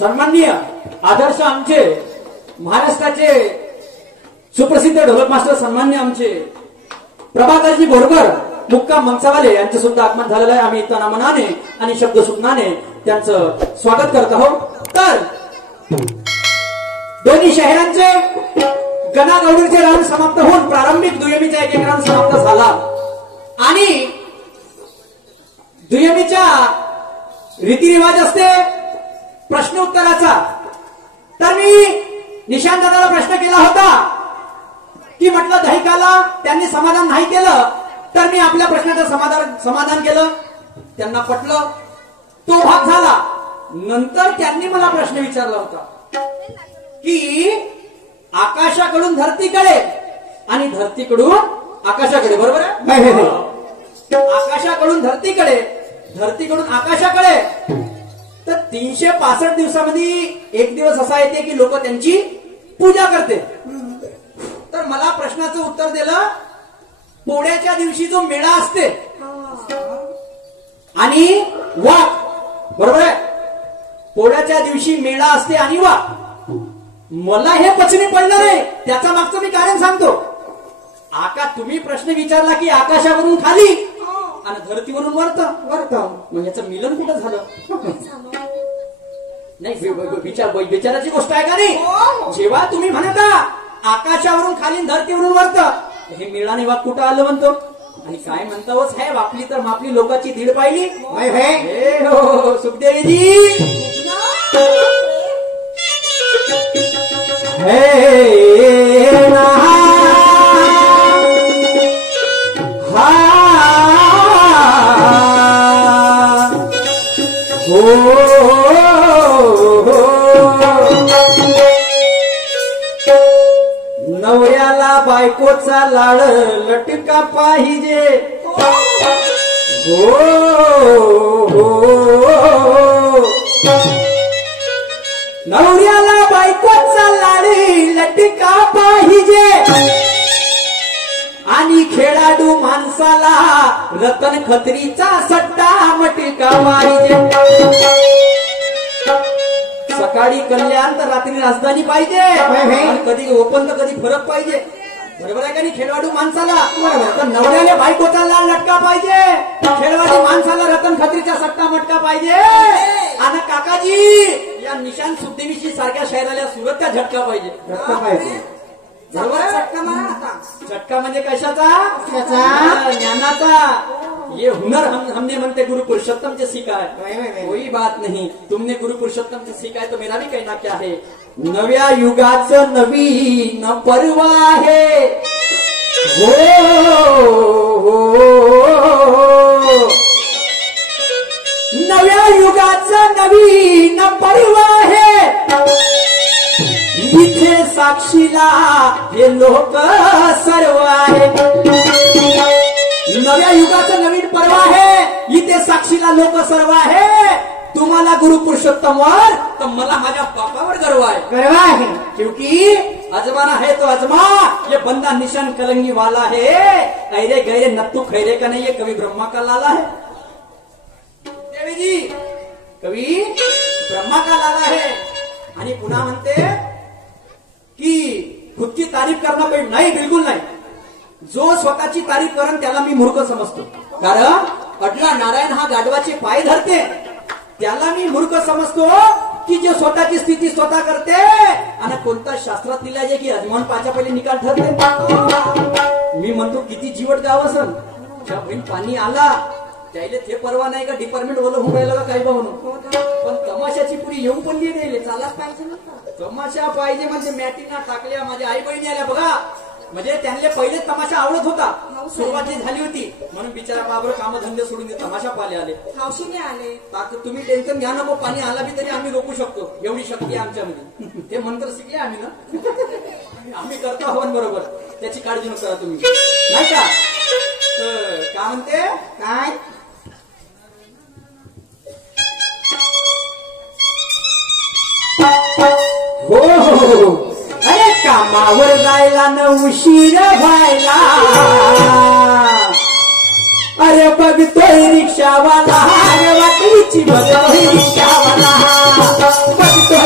सन्माननीय आदर्श आमचे महाराष्ट्राचे सुप्रसिद्ध ढोलक मास्टर सन्माननीय आमचे प्रभाकरजी बोरकर मुक्काम मंचावाले यांचे सुद्धा आगमन झालेलं आहे। आम्ही तनामनाने आणि शब्द सुखनाने त्यांचं स्वागत करत आहोत। तर दोन्ही शहरांचे गणागौरीचे राऊंड समाप्त होऊन प्रारंभिक दुय्यमीचा एक राऊंड समाप्त झाला आणि दुय्यमीच्या रीतिरिवाज असते प्रश्न उत्तराचा। तर मी निशांत दादाला प्रश्न केला होता की म्हटलं दहिकाला त्यांनी समाधान नाही केलं तर मी आपल्या प्रश्नाचं समाधान केलं, त्यांना पटलं, तो भाग झाला। नंतर त्यांनी मला प्रश्न विचारला होता की आकाशाकडून धरतीकडे आणि धरतीकडून आकाशाकडे, बरोबर आहे? आकाशाकडून धरतीकडे, धरतीकडून आकाशाकडे। तर 365 दिवसामध्ये एक दिवस असा येते की लोक त्यांची पूजा करते। तर मला प्रश्नाचं उत्तर दिलं, पोळ्याच्या दिवशी जो मेळा असते आणि वाघ, बरोबर आहे? पोळ्याच्या दिवशी मेळा असते आणि वाघ। मला हे पचनी पडलं नाही, त्याचा मागचं मी कारण सांगतो। तुम्ही प्रश्न विचारला की आकाशावरून खाली आणि धरतीवरून वरत, मग याचं मिलन कुठं झालं? नाही, विचाराची गोष्ट आहे का नाही? जेव्हा तुम्ही म्हणता आकाशावरून खाली धरतीवरून वरत, हे मिळाने वाघ कुठं आलं म्हणतो? आणि काय म्हणता हो साहेब, आपली तर मापली लोकांची धीड पाहिली। हो सुखदेवीजी, हे ना नवऱ्याला बायकोचा लाड लटका पाहिजे, हो नवऱ्याला बायकोचा लाड लटका पाहिजे आणि खेळाडू माणसाला रतन खत्रीचा सट्टा मटका पाहिजे। सकाळी कल्याण तर रात्री राजधानी पाहिजे, कधी ओपन तर कधी फरक पाहिजे, बरोबर आहे का नाही? खेळवाडू माणसाला तर नवऱ्याने बायकोचा लाल लटका पाहिजे, खेळवाडू माणसाला रतन खत्रीचा सट्टा मटका पाहिजे। आणि काकाजी या निशांत सुखदेवीशी सारख्या शहराला सुरतचा झटका पाहिजे, झटका पाहिजे, बरोबर? झटका म्हणजे कशाचा? ज्ञानाचा। ये हुनर हमने मनते गुरु पुरुषोत्तम से सीखा है, कोई बात नहीं, तुमने गुरु पुरुषोत्तम से सीखा है तो मेरा भी कहना क्या है। नव्या युगाचं नवीन पर्व आहे, हो नव्या युगाचं नवीन पर्व आहे, इथे साक्षीला हे लोक सर्व आहे। नव्या युगाचं नवीन पर्व आहे, इथे साक्षीला लोक सर्व आहे। तुम्हाला गुरु पुरुषोत्तमवर तर मला माझ्या बापावर गर्व आहे, क्योंकि अजमाना है तो अजमा, ये बंदा निशान कलंगी वाला है, ऐरे गैरे नत्तू खैरे का नहीं, ये कवि ब्रह्मा का लाला है। देवी जी कवि ब्रह्मा का लाला है। आणि पुन्हा म्हणते की खुद की तारीफ करणं काही नाही, बिलकुल नाही। जो स्वतःची तारीफ करण त्याला मी मूर्ख समजतो, कारण अडला नारायण हा गाढवाचे पाय धरते, त्याला मी मूर्ख समजतो की जो स्वतःची स्थिती स्वतः करते। आणि कोणता शास्त्रात लिहिलं आहे की अजमान पाच्या पहिले निकाल ठरते। मी म्हणतो किती जीवट गाव असन, ज्या बहीण पाणी आला त्याला ते परवा नाही का डिपार्टमेंट ओलं होऊन राहिलं का काही भाऊ, पण तमाशाची पुरी येऊन पण गेले, चालाच पाहिजे ना, तमाशा पाहिजे म्हणजे मॅटिंग टाकल्या, माझ्या आई बहिणी आल्या बघा, म्हणजे त्यांना पहिले तमाशा आवडत होता, सुरुवात झाली होती म्हणून बिचारा बाबर कामधंदे सोडून तमाशा पाले आले, हौशीने आले। तुम्ही टेन्शन घ्या नको, पाणी आला बी तरी आम्ही रोखू शकतो, एवढी शक्ती आहे आमच्यामध्ये, ते मंत्र शिकले आम्ही ना, आम्ही करतो आहोत बरोबर, त्याची काळजी नको करा तुम्ही, नाही का? तर काय म्हणते काय हो, अरे कामावर जायला न उशीर व्हायला, अरे बघतोय रिक्षावाला, वाटेची बघतोय रिक्षावाला, बघतोय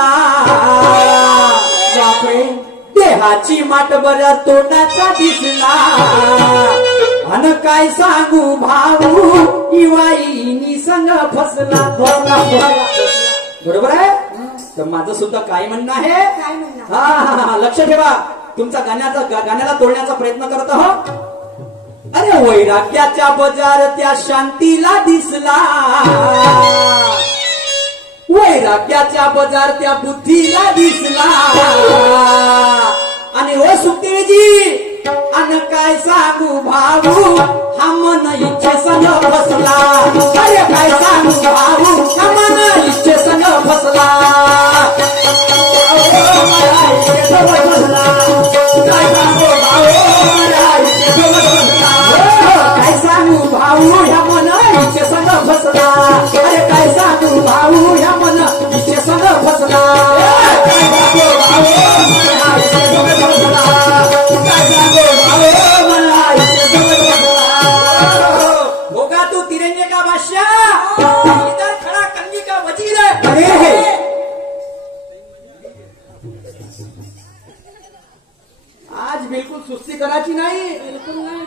दिसला बापरे देहाची माट बर तोंडाचा दिसला अन काय सांगू भाऊ इवाईनी संग फसला बरोबर आहे तर माझं सुद्धा काय म्हणणं आहे हा लक्ष ठेवा तुमचा गाण्याला तोडण्याचा प्रयत्न करत आहो अरे वैराग्याच्या बजार त्या शांतीला दिसला वैराग्याच्या बजार त्या बुद्धीला दिसला आणि ओ सुखदेवीजी अन काय सांगू भाऊ हा मन इच्छे संग फसला अरे काय सांगू भाऊ हा मन इच्छे संग फसला काय सांगू भाऊ ह्या मन इच्छे संग फसला अरे काय सांगू भाऊ ह्या मन इच्छे संग फसला होगा तू तिरंगे का बादशाह इधर खड़ा कंगी का वजीर है अरे आज बिलकुल सुस्ती करायची नाही बिलकुल नाही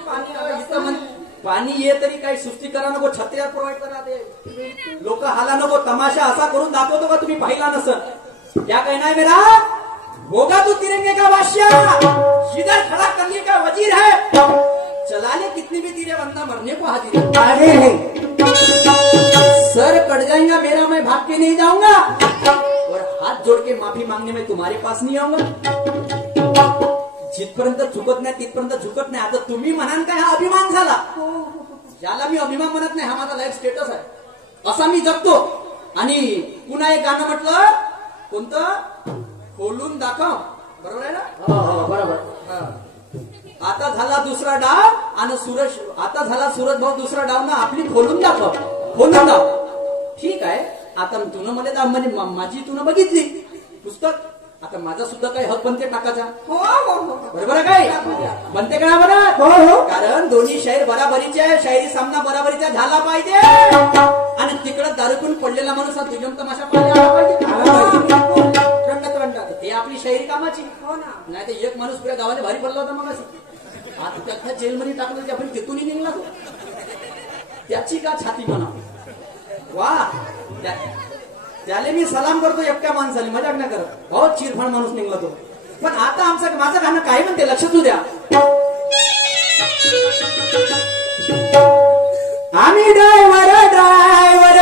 पाणी ये तरी काही सुस्ती करा नको छत्र्या प्रोव्हाइड करा दे लोक हाला नको तमाशा असा करून दाखवतो का तुम्ही पाहिला नसत क्या कहना है मेरा होगा तू तिरंगे का बादशाह इधर खड़ा कंगी का वजीर है चला ले कितनी भी तीरे बंदा मरने को हाजिर है सर कट जाएगा मेरा मैं भाग के नहीं जाऊंगा और हाथ जोड़ के माफी मांगने में तुम्हारे पास नहीं आऊंगा जिथपर्यंत चुकत नाही तिथपर्यंत झुकत नाही आता तुम्ही म्हणाल काय हा अभिमान झाला ज्याला मी अभिमान म्हणत नाही हा माझा लाईफ स्टेटस आहे असा मी जगतो आणि पुन्हा एक गाणं म्हटलं कोणतं खोलून दाखव बरोबर आहे ना बरोबर आता झाला दुसरा डाव आणि आता झाला सूरज भाऊ दुसरा डाव ना आपली खोलून दाव ठीक आहे आता तुनं मला म्हणजे माझी तुनं बघितली पुस्तक आता माझा सुद्धा काही हक बनते टाकाचा बरोबर आहे काय बनते का बरं कारण दोन्ही शाहीर बराबरीचे आहे शायरी सामना बराबरीचा झाला पाहिजे आणि तिकडं दारूतून पडलेला माणूस हा दुय्यम तमाशा पाहिजे ते आपली शायरी कामाची नाही तर एक माणूस पुऱ्या गावाला भारी पडला होता मग असं आता त्या जेलमध्ये टाकलं की आपण तिथूनही निघला तो त्याची का छाती म्हणा वा त्याला मी सलाम करतो एकट्या माणसाला मजाक नाही करत बहुत चिरफाड माणूस निघला तो पण आता माझं गाणं काय म्हणते लक्ष तू द्या आम्ही ड्रायव्हर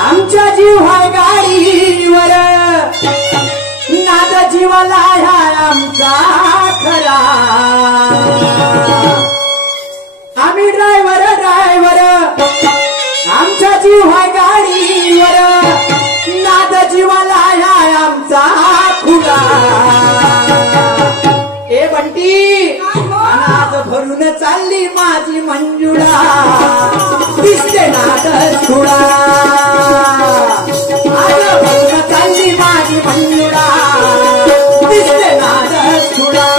आमच्या जीव हाय गाडीवर नाद जीवाला ह्या आमचा खरा आम्ही ड्रायव्हर आमच्या जीव हाय गाडीवर नाद जीवाला ह्या आमचा खुला ए बंटी नाद भरून चालली माझी मंजुळा दिसते नाद खुळा आज भरून चालली माझी मंजुळा दिसते नाद खुळा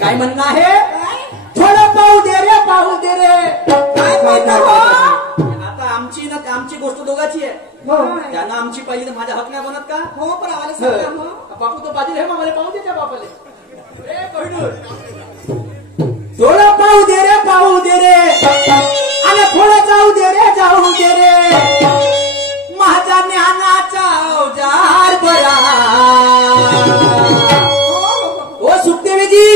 काय म्हणणं आहे थोडं पाहू दे रे काय आता आमची गोष्ट दोघाची आहे त्यांना आमची पाहिजे तर माझा हक नाही बनत का हो पण बापू तो पाहिजे हे मला पाहू दे त्या बापाले थोडं पाहू दे रे आणि थोडं जाऊ दे रे माझ्या ज्ञानाचा अवजार बरा ओ सुखदेवीजी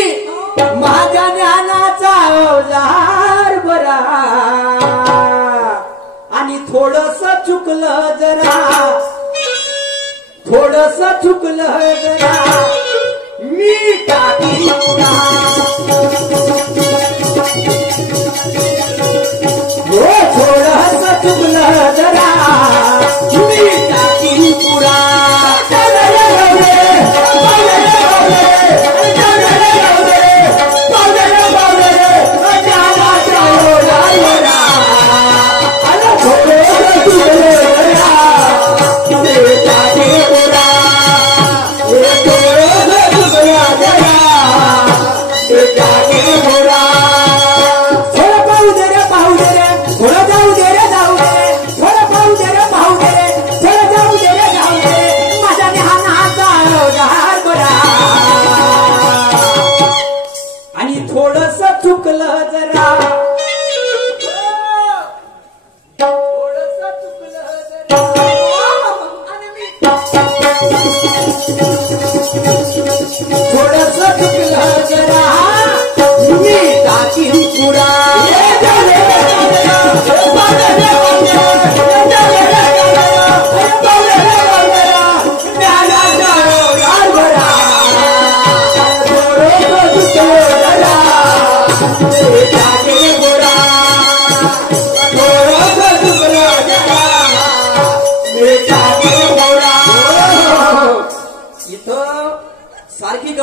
माझ्या ज्ञानाचा अवजार बरा आणि थोडस चुकलं जरा मी टाकी थोडस चुकलं जरा मी टाकी पुरा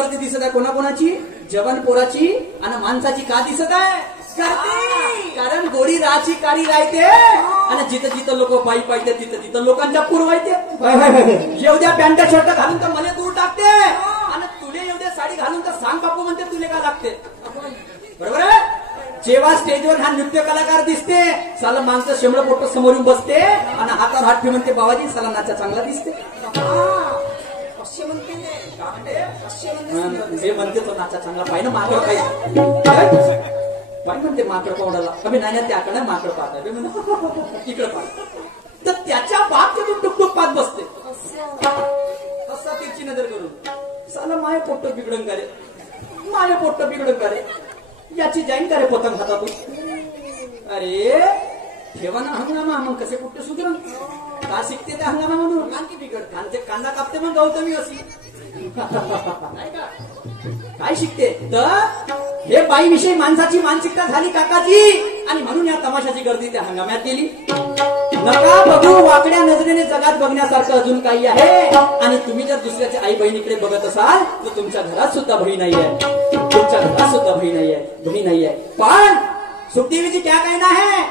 गर्दी दिसत आहे कोणाकोणाची? जवान पोराची आणि माणसाची. का दिसत आहे? कारण गोडी राची कारी राहते आणि जिथं जिथं लोक पायी पाहिजे तिथं तिथं लोकांच्या पुरवायते. एवढ्या पॅन्ट शर्ट घालून तर मला दूर टाकते आणि तुले एवढ्या साडी घालून तर सांग बापू म्हणते तुले का लागते. बरोबर आहे. जेव्हा स्टेजवर हा नृत्य कलाकार दिसते साला माणसं शेंबड पोट समोरून बसते आणि हातात हात ठेवून म्हणते बाबाजी साला नाचा चांगला दिसते. जे म्हणते तो नाचा चांगला पाहिजे माकड पाहिजे पाहिजे म्हणते माकड पावडाला कमी नाही त्याकडे माकड पाहत इकडे पाहत तर त्याच्या बाप ते टुकटुक पाहत बसते असा तिरची नजर करून साला माय पोट्ट बिघडून करे माझे पोट्ट बिघडून करे याची जाईन का रे पतंग हातातून. अरे ठेवा ना हंगामा मग कसे कुठे सुधरण का शिकते त्या हंगामा म्हणून आणखी बिघडते आणि ते कांदा कापते मग गौतमी अशी काय शिकते. तर हे बाईविषयी माणसाची मानसिकता झाली काकाजी आणि म्हणून या तमाशाची गर्दी त्या हंगामात गेली. नका बघू वाकड्या नजरेने जगात बघण्यासारखं अजून काही आहे आणि तुम्ही जर दुसऱ्याच्या आई बहिणीकडे बघत असाल तर तुमच्या घरात सुद्धा बहीण नाही आहे. तुमच्या घरात सुद्धा बहीण नाही आहे. बहीण नाही आहे. पण सुखदेवीची क्या कहना है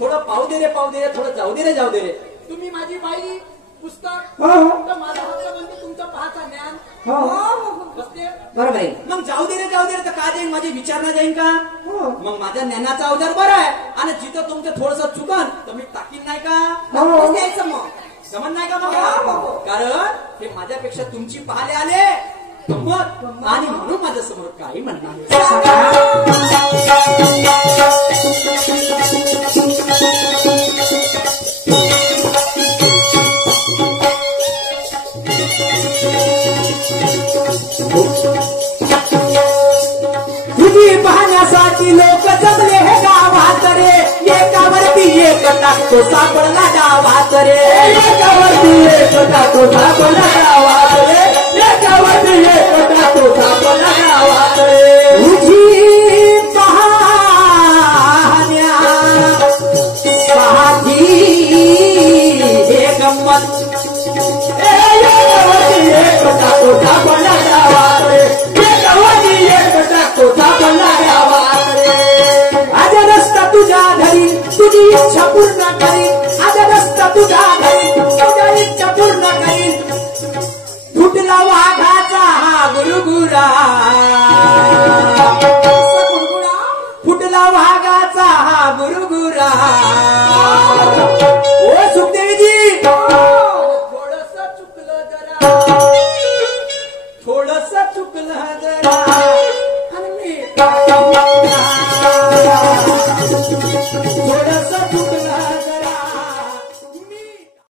थोडं पाहू दे रे थोडं जाऊ दे रे. तुम्ही माझी बाई पुस्तक माझा हक्क म्हणते तुमचं पाहता ज्ञान बसते बरोबर आहे. मग जाऊ दे रे तर का जाईन माझे विचारणा जाईन का. मग माझ्या ज्ञानाचा अवजार बरं आहे आणि जिथं तुमचं थोडस चुकन तर मी टाकीन नाही का द्यायचं मग जमन नाही का मग. कारण हे माझ्यापेक्षा तुमची पाहले आले गंमत आणि म्हणून माझ्या समोर काही म्हणणार. तुझी पाहण्यासाठी लोक जमले हे गावात रे एकावरती एक टाकतो सापडला गावात रे एकावरती एक टाकतो सापडला गावात रे एकावरती एक टाकतो सापडला गावात रे. तुझी पाहण्यासाठी हे गंमत एकावरती एक टाकतो सापडला गावात रे एकावरती एक टाकतो सापडला गावात रे. आज रस्ता तुझ्या घरी तुझी इच्छा पूर्ण करीन आज रस्ता तुझ्या घरी तुझ्या इच्छा पूर्ण करीन. फुटला वाघाचा हा गुरुगुरा फुटला वाघाचा हा गुरुगुरा